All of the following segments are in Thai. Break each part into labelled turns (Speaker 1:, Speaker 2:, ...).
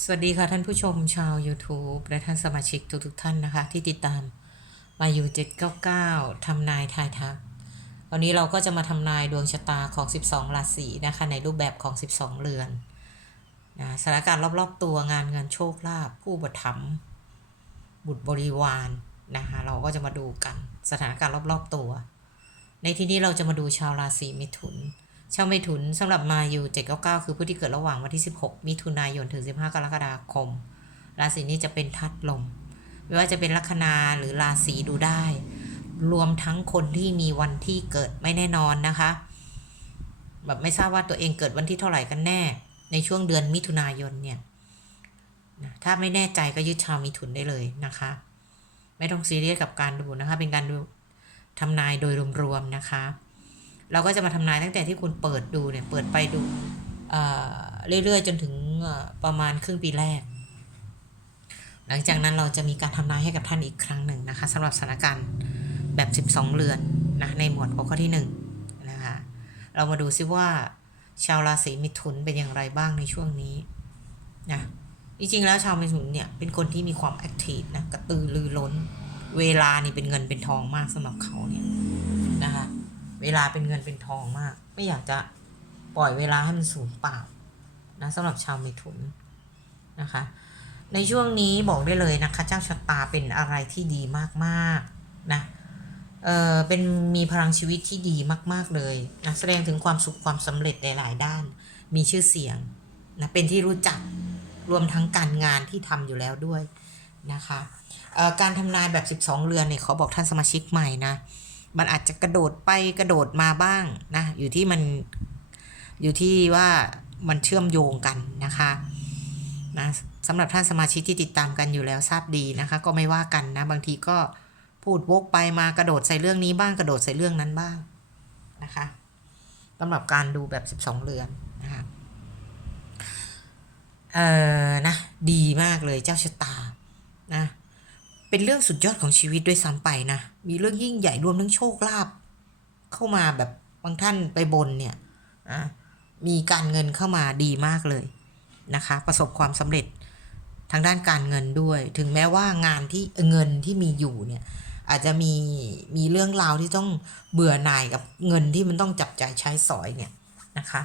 Speaker 1: สวัสดีค่ะท่านผู้ชมชาว YouTube และท่านสมาชิกทุกๆทท่านนะคะ ที่ติดตามมาอยู่ 799 ทำนายทายทัก วันนี้เราก็จะมาทำนายดวงชะตาของ 12 ราศีนะคะ ในรูปแบบของ 12 เรือนนะสถานการณ์รอบๆ ตัวงานเงินโชคลาภผู้อุปถัมภ์บุตรบริวารนะคะเราก็จะมาดูกันสถานการณ์รอบๆตัว ในที่นี้เราจะมาดูชาวราศีมิถุน ชาวเมถุนสำหรับมาอยู่799 คือผู้ที่เกิดระหว่างวันที่ 16 มิถุนายนถึง 15 กรกฎาคม ราศีนี้จะเป็นทัดลม ไม่ว่าจะเป็นลัคนาหรือราศีดูได้ รวมทั้งคนที่มีวันที่เกิดไม่แน่นอนนะคะ แบบไม่ทราบว่าตัวเองเกิดวันที่เท่าไหร่กันแน่ ในช่วงเดือนมิถุนายนเนี่ยถ้าไม่แน่ใจก็ยึดชาวมิถุนได้เลยนะคะ ไม่ต้องซีเรียสกับการดูนะคะ เป็นการดูทำนายโดยรวมๆนะคะ เราก็จะมาทำนายตั้งแต่ที่คุณเปิดดูเนี่ยเปิดไปดูเรื่อยๆจนถึงประมาณครึ่งปีแรก หลังจากนั้นเราจะมีการทำนายให้กับท่านอีกครั้งหนึ่งนะคะสำหรับสถานการณ์แบบ 12 เรือนนะในหมวดหัวข้อที่1นงนะคะเรามาดูซิว่าชาวราศีมิถุนเป็นอย่างไรบ้างในช่วงนี้นะจริงๆแล้วชาวมิถุนเนี่ยเป็นคนที่มีความแอคทีฟนะกระตือรือร้น เวลานี่เป็นเงินเป็นทองมากสำหรับเขาเนี่ย เวลาเป็นเงินเป็นทองมาก ไม่อยากจะปล่อยเวลาให้มันสูญเปล่านะสำหรับชาวเมถุนนะคะ ในช่วงนี้บอกได้เลยนะคะ เจ้าชะตาเป็นอะไรที่ดีมากๆนะเออเป็นมีพลังชีวิตที่ดีมาก ๆเลยนะแสดงถึงความสุขความสำเร็จในหลายด้าน มีชื่อเสียงนะเป็นที่รู้จักรวมทั้งการงานที่ทำอยู่แล้วด้วยนะคะเอ่อการทำนายแบบ 12 เรือนเนี่ยขอบอกท่านสมาชิกใหม่นะ มันอาจจะกระโดดไปกระโดดมาบ้างนะอยู่ที่มันอยู่ที่ว่ามันเชื่อมโยงกันนะคะนะสำหรับท่านสมาชิกที่ติดตามกันอยู่แล้วทราบดีนะคะ ก็ไม่ว่ากันนะบางทีก็พูดวกไปมากระโดดใส่เรื่องนี้บ้างกระโดดใส่เรื่องนั้นบ้างนะคะสำหรับการดูแบบ 12 เรือนนะคะเออนะดีมากเลยเจ้าชะตานะเป็นเรื่องสุดยอดของชีวิตด้วยซ้ำไปนะ มีเรื่องยิ่งใหญ่รวมทั้งโชคลาภเข้ามาแบบบางท่านไปบนเนี่ยมีการเงินเข้ามาดีมากเลยนะคะ ประสบความสำเร็จทางด้านการเงินด้วย ถึงแม้ว่างานที่เงินที่มีอยู่เนี่ยอาจจะมีมีเรื่องราวที่ต้องเบื่อหน่ายกับเงินที่มันต้องจับจ่ายใช้สอยเนี่ยนะคะ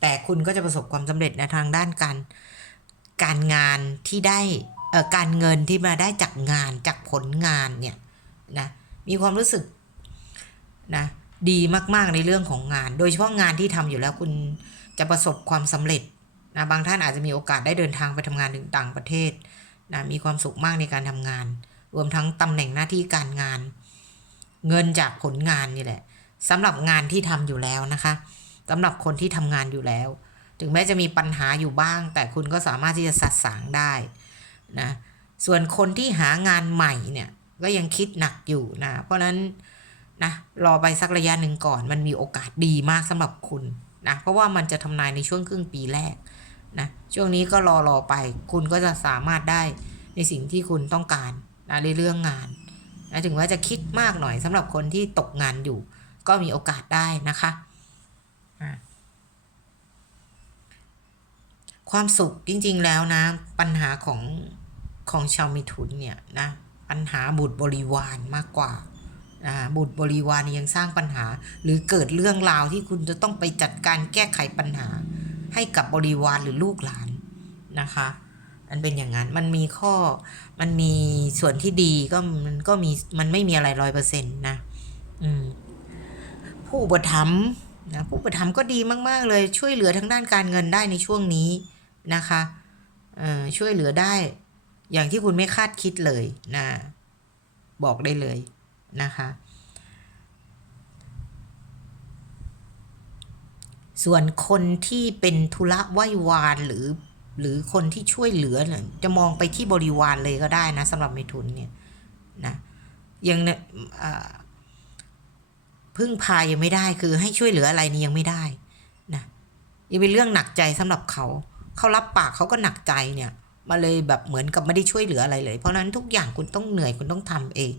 Speaker 1: แต่คุณก็จะประสบความสำเร็จในทางด้านการการงานที่ได้การเงินที่มาได้จากงานจากผลงานเนี่ย นะมีความรู้สึกนะดีมากๆในเรื่องของงาน โดยเฉพาะงานที่ทำอยู่แล้วคุณจะประสบความสำเร็จนะบางท่านอาจจะมีโอกาสได้เดินทางไปทำงานถึงต่างประเทศนะมีความสุขมากในการทำงาน รวมทั้งตำแหน่งหน้าที่การงาน เงินจากผลงานนี่แหละสำหรับงานที่ทำอยู่แล้วนะคะสำหรับคนที่ทำงานอยู่แล้ว ถึงแม้จะมีปัญหาอยู่บ้าง แต่คุณก็สามารถที่จะสัดสางได้นะส่วนคนที่หางานใหม่เนี่ย ก็ยังคิดหนักอยู่นะ เพราะนั้นนะรอไปสักระยะหนึ่งก่อน มันมีโอกาสดีมากสำหรับคุณนะเพราะว่ามันจะทำนายในช่วงครึ่งปีแรกนะช่วงนี้ก็รอรอไป คุณก็จะสามารถได้ในสิ่งที่คุณต้องการนะในเรื่องงานนะถึงว่าจะคิดมากหน่อยสำหรับคนที่ตกงานอยู่ ก็มีโอกาสได้นะคะความสุขจริง ๆ แล้วนะ ปัญหาของของชาวมิถุนเนี่ยนะ ปัญหาบุตรบริวารมากกว่าอ่าบุตรบริวารยังสร้างปัญหา หรือเกิดเรื่องราวที่คุณจะต้องไปจัดการแก้ไขปัญหา ให้กับบริวารหรือลูกหลานนะคะมันเป็นอย่างนั้น มันมีข้อ มันมีส่วนที่ดีก็มันก็มี มันไม่มีอะไรร้อยเปอร์เซ็นต์นะ อืม ผู้อุปถัมภ์นะ ผู้อุปถัมภ์ก็ดีมาก ๆ เลย ช่วยเหลือทางด้านการเงินได้ในช่วงนี้นะคะ เอ่อ ช่วยเหลือได้ อย่างที่คุณไม่คาดคิดเลยนะ บอกได้เลยนะคะ ส่วนคนที่เป็นธุระไหว้วานหรือ หรือคนที่ช่วยเหลือเนี่ยจะมองไปที่บริวารเลยก็ได้นะสำหรับในทุนเนี่ยนะยังเนี่ยพึ่งพายังไม่ได้คือให้ช่วยเหลืออะไรนี่ยังไม่ได้นะยังเป็นเรื่องหนักใจสำหรับเขา เขารับปากเขาก็หนักใจเนี่ย มาเลยแบบเหมือนกับไม่ได้ช่วยเหลืออะไรเลย เพราะนั้นทุกอย่างคุณต้องเหนื่อยคุณต้องทำเอง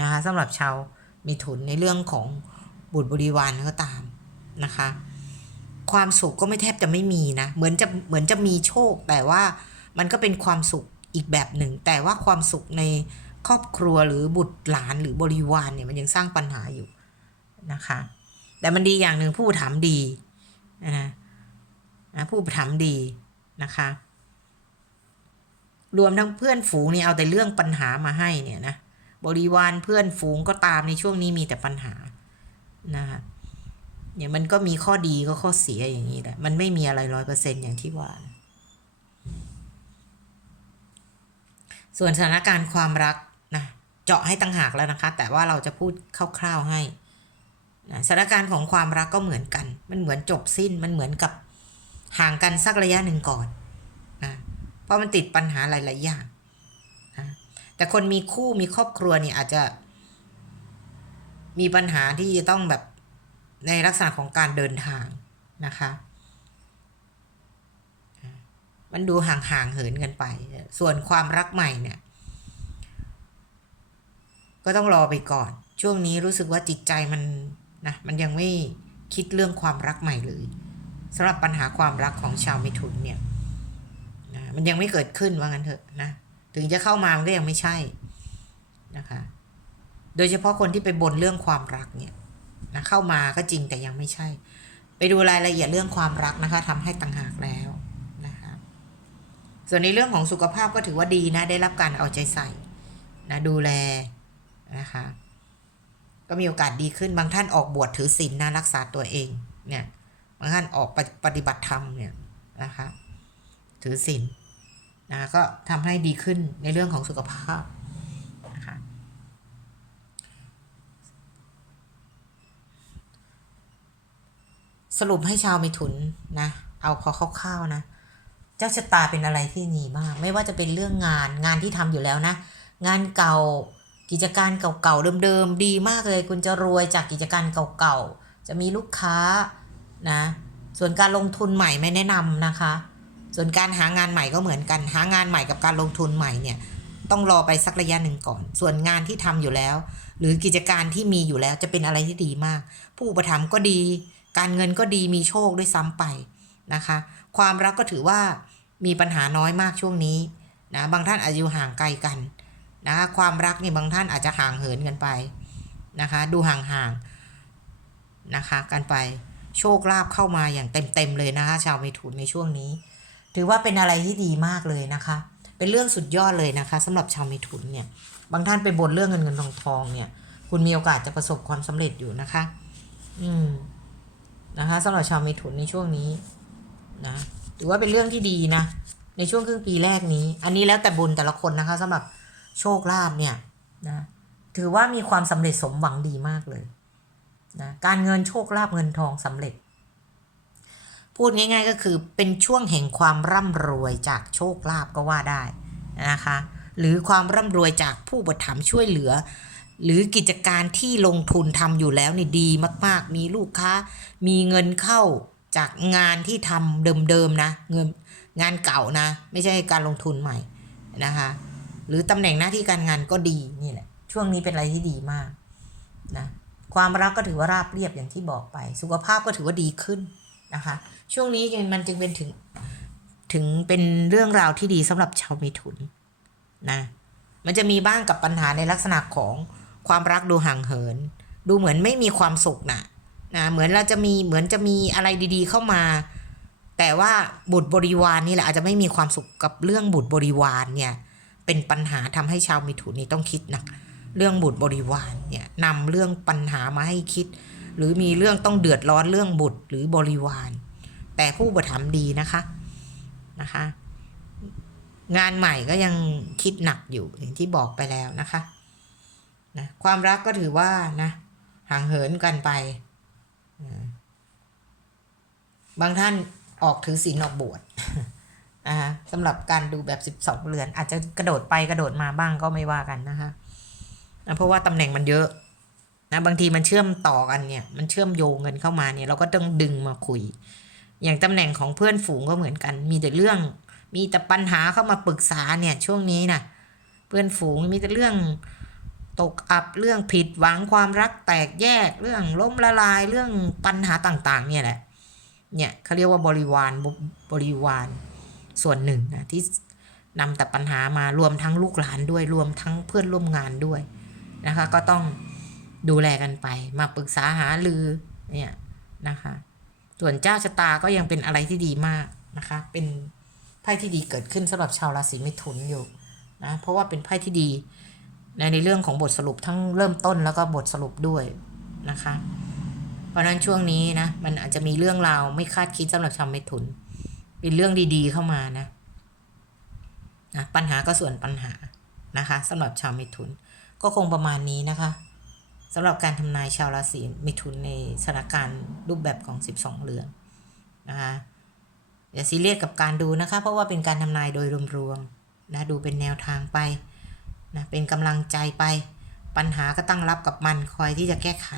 Speaker 1: นะคะสำหรับชาวมีถุนในเรื่องของบุตรบริวารก็ตามนะคะ ความสุขก็ไม่แทบจะไม่มีนะเหมือนจะเหมือนจะมีโชค แต่ว่ามันก็เป็นความสุขอีกแบบหนึ่ง แต่ว่าความสุขในครอบครัวหรือบุตรหลานหรือบริวารเนี่ยมันยังสร้างปัญหาอยู่นะคะ แต่มันดีอย่างหนึ่งผู้ถามดีนะนะผู้ถามดีนะคะ รวมทั้งเพื่อนฝูงนี่เอาแต่เรื่องปัญหามาให้เนี่ยนะบริวารเพื่อนฝูงก็ตามในช่วงนี้มีแต่ปัญหานะคะเนี่ยมันก็มีข้อดีก็ข้อเสียอย่างนี้แหละมันไม่มีอะไรร้อยเปอร์เซ็นอย่างที่ว่านส่วนสถานการณ์ความรักนะเจาะให้ตั้งหากแล้วนะคะ แต่ว่าเราจะพูดคร่าวๆให้นะสถานการณ์ของความรักก็เหมือนกัน มันเหมือนจบสิ้นมันเหมือนกับห่างกันสักระยะหนึ่งก่อน เพราะมันติดปัญหาหลาย ๆ อย่างนะแต่คนมีคู่มีครอบครัวเนี่ยอาจจะ มีปัญหาที่จะต้องแบบในลักษณะของการเดินทางนะคะ มันดูห่าง ๆ เหินกันไป ส่วนความรักใหม่เนี่ย ก็ต้องรอไปก่อน ช่วงนี้รู้สึกว่าจิตใจมันนะมันยังไม่คิดเรื่องความรักใหม่เลยสำหรับปัญหาความรักของชาวมิถุนเนี่ย มันยังไม่เกิดขึ้นว่างั้นเถอะนะ ถึงจะเข้ามามันก็ยังไม่ใช่นะคะ โดยเฉพาะคนที่ไปบนเรื่องความรักเนี่ยนะเข้ามาก็จริงแต่ยังไม่ใช่ ไปดูรายละเอียดเรื่องความรักนะคะทำให้ต่างหากแล้วนะคะ ส่วนในเรื่องของสุขภาพก็ถือว่าดีนะ ได้รับการเอาใจใส่นะดูแลนะคะ ก็มีโอกาสดีขึ้นบางท่านออกบวชถือศีลนะรักษาตัวเองเนี่ยบางท่านออกปฏิบัติธรรมเนี่ยนะคะถือศีล นะก็ทำให้ดีขึ้นในเรื่องของสุขภาพนะคะสรุปให้ชาวมิถุนนะ เอาพอคร่าวๆนะ เจ้าชะตาเป็นอะไรที่ดีมาก ไม่ว่าจะเป็นเรื่องงานงานที่ทำอยู่แล้วนะ งานเก่ากิจการเก่าๆเดิมๆดีมากเลย คุณจะรวยจากกิจการเก่าๆจะมีลูกค้านะ ส่วนการลงทุนใหม่ไม่แนะนำนะคะ ส่วนการหางานใหม่ก็เหมือนกัน หางานใหม่กับการลงทุนใหม่เนี่ยต้องรอไปสักระยะหนึ่งก่อน ส่วนงานที่ทำอยู่แล้ว หรือกิจการที่มีอยู่แล้วจะเป็นอะไรที่ดีมาก ผู้อุปถัมภ์ก็ดี การเงินก็ดีมีโชคด้วยซ้ำไปนะคะ ความรักก็ถือว่ามีปัญหาน้อยมากช่วงนี้นะบางท่านอาจจะอยู่ห่างไกลกันนะคะความรักนี่บางท่านอาจจะห่างเหินกันไปนะคะ ดูห่างๆนะคะ กันไปโชคลาภเข้ามาอย่างเต็มๆเลยนะคะ ชาวเมถุนในช่วงนี้ ถือว่าเป็นอะไรที่ดีมากเลยนะคะ เป็นเรื่องสุดยอดเลยนะคะสำหรับชาวเมถุนเนี่ย บางท่านไปบนเรื่องเงินเงินทองทองเนี่ย คุณมีโอกาสจะประสบความสำเร็จอยู่นะคะ อืม นะคะสำหรับชาวเมถุนในช่วงนี้นะถือว่าเป็นเรื่องที่ดีนะ ในช่วงครึ่งปีแรกนี้ อันนี้แล้วแต่บุญแต่ละคนนะคะสำหรับโชคลาภเนี่ยนะถือว่ามีความสำเร็จสมหวังดีมากเลยนะการเงินโชคลาภเงินทองสำเร็จ พูดง่าย ๆ ก็คือเป็นช่วงแห่งความร่ำรวยจากโชคลาภก็ว่าได้นะคะ หรือความร่ำรวยจากผู้บริถัมช่วยเหลือ หรือกิจการที่ลงทุนทำอยู่แล้วนี่ดีมาก ๆ มีลูกค้า มีเงินเข้าจากงานที่ทำเดิมๆนะเงินงานเก่านะ ไม่ใช่การลงทุนใหม่นะคะ หรือตำแหน่งหน้าที่การงานก็ดีนี่แหละช่วงนี้เป็นอะไรที่ดีมากนะความรักก็ถือว่าราบเรียบอย่างที่บอกไป สุขภาพก็ถือว่าดีขึ้น นะคะ ช่วงนี้มันจึงเป็นถึงถึงเป็นเรื่องราวที่ดีสำหรับชาวเมถุนนะ มันจะมีบ้างกับปัญหาในลักษณะของความรักดูห่างเหิน ดูเหมือนไม่มีความสุขนะนะเหมือนเราจะมีเหมือนจะมีอะไรดี ๆ เข้ามา แต่ว่าบุตรบริวารนี่แหละอาจจะไม่มีความสุขกับเรื่องบุตรบริวารเนี่ยเป็นปัญหาทำให้ชาวมิถุนนี่ต้องคิดหนักเรื่องบุตรบริวารเนี่ยนำเรื่องปัญหามาให้คิด หรือมีเรื่องต้องเดือดร้อนเรื่องบุตรหรือบริวาร แต่ผู้อุปถัมดีนะคะนะคะ งานใหม่ก็ยังคิดหนักอยู่อย่างที่บอกไปแล้วนะคะนะความรักก็ถือว่านะห่างเหินกันไป บางท่านออกถือศีลออกบวชนะคะสำหรับการดูแบบ 12 เรือน อาจจะกระโดดไปกระโดดมาบ้างก็ไม่ว่ากันนะคะนะเพราะว่าตำแหน่งมันเยอะ นะบางทีมันเชื่อมต่อกันเนี่ยมันเชื่อมโยงกันเข้ามาเนี่ยเราก็ต้องดึงมาคุย อย่างตำแหน่งของเพื่อนฝูงก็เหมือนกัน มีแต่เรื่อง มีแต่ปัญหาเข้ามาปรึกษาเนี่ยช่วงนี้นะเพื่อนฝูงมีแต่เรื่องตกอับเรื่องผิดหวังความรักแตกแยกเรื่องล้มละลายเรื่องปัญหาต่างๆ เนี่ยแหละเนี่ยเขาเรียกว่าบริวารบบริวารส่วนหนึ่งนะที่นำแต่ปัญหามารวมทั้งลูกหลานด้วยรวมทั้งเพื่อนร่วมงานด้วยนะคะ ก็ต้อง ดูแลกันไป มาปรึกษาหารือเนี่ยนะคะ ส่วนเจ้าชะตาก็ยังเป็นอะไรที่ดีมากนะคะ เป็นไพ่ที่ดีเกิดขึ้นสำหรับชาวราศีมิถุนอยู่นะเพราะว่าเป็นไพ่ที่ดีในในเรื่องของบทสรุปทั้งเริ่มต้นแล้วก็บทสรุปด้วยนะคะ เพราะฉะนั้นช่วงนี้นะมันอาจจะมีเรื่องราวไม่คาดคิดสำหรับชาวเมถุน เป็นเรื่องดีๆเข้ามานะนะปัญหาก็ส่วนปัญหานะคะสำหรับชาวเมถุน ก็คงประมาณนี้นะคะ สำหรับการทำนายชาวราศีเมถุนในสถานการณ์รูปแบบของ 12 เรือนนะคะอย่าซีเรียสกับการดูนะคะ เพราะว่าเป็นการทำนายโดยรวมๆนะดูเป็นแนวทางไปนะเป็นกำลังใจไป ปัญหาก็ตั้งรับกับมันคอยที่จะแก้ไข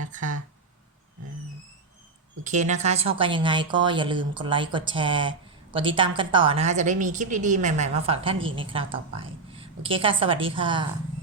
Speaker 1: นะคะโอเคนะคะ ชอบกันยังไงก็อย่าลืมกดไลค์กดแชร์กดติดตามกันต่อนะคะ จะได้มีคลิปดีๆ ใหม่ๆ มาฝากท่านอีกในคราวต่อไป โอเคค่ะ สวัสดีค่ะ